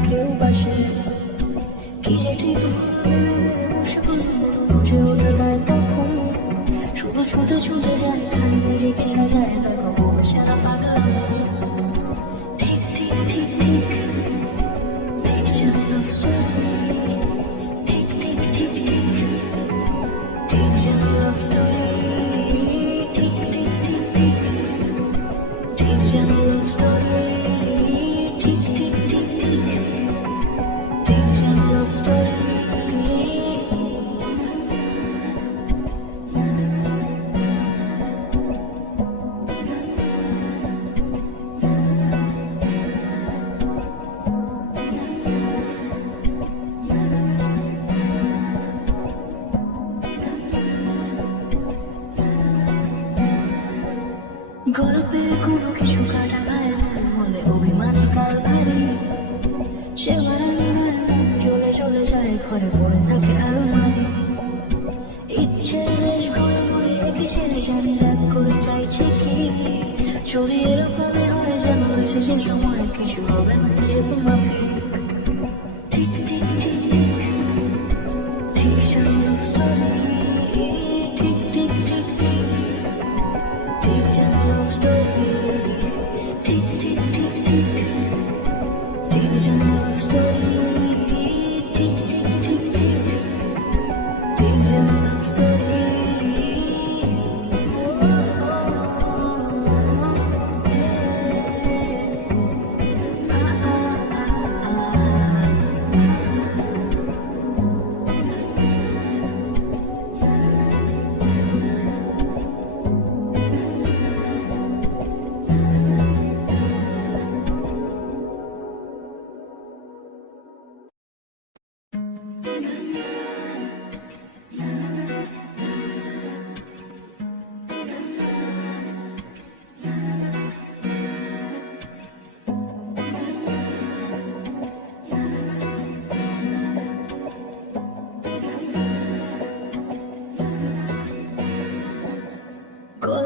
ডাল কেউ বাসে কি যে ঠিক বসে বুঝে ওঠে তাই তখন শুধু শুধু ছুটে যায় খালি নিজেকে সাজায় দেখো বউ সারা পাগলা ঠিক ঠিক ঠিক ঠিক দেখছে love story ঠিক গল্পের কোনো কিছু কাটা গায়ে হলে অভিমানে কাল ভারী সে মারানি চলে চলে যায়, ঘরে পড়ে থাকে আলমারি। ইচ্ছে বেশ ঘরে ঘরে রেখে সে জানি রাগ করে চাইছে কি? চুরি এরকমই হয় যেন শেষে সময়, কিছু হবে না এরকম মাফিক।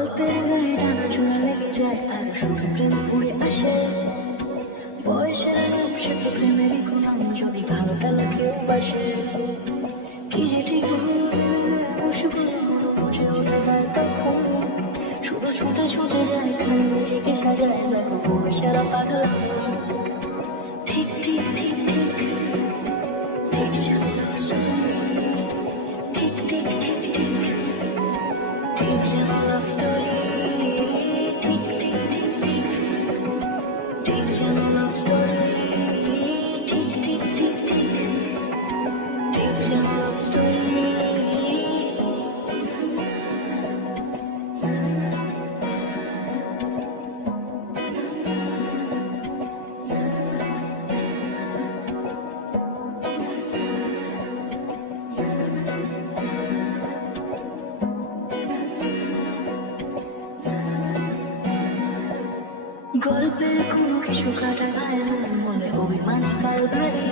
গল্পের গায়ে টানা চুলা লেগে যায়, আর শুধু প্রেম পড়ে আসে। বয়সের নাম সে তো প্রেমেরই নাম যদি ভালোটা কেউ বাসে। কি যে ঠিক বুঝে ওঠে তার তখন। শুধু ছুটে ছুটে যায়, খালি নিজেকে সাজায়, দেখো ঠিক ঠিক ঠিক গল্পের কোনো কিছু কাটা গায়ে মনে অভিমানে কাল ভারী।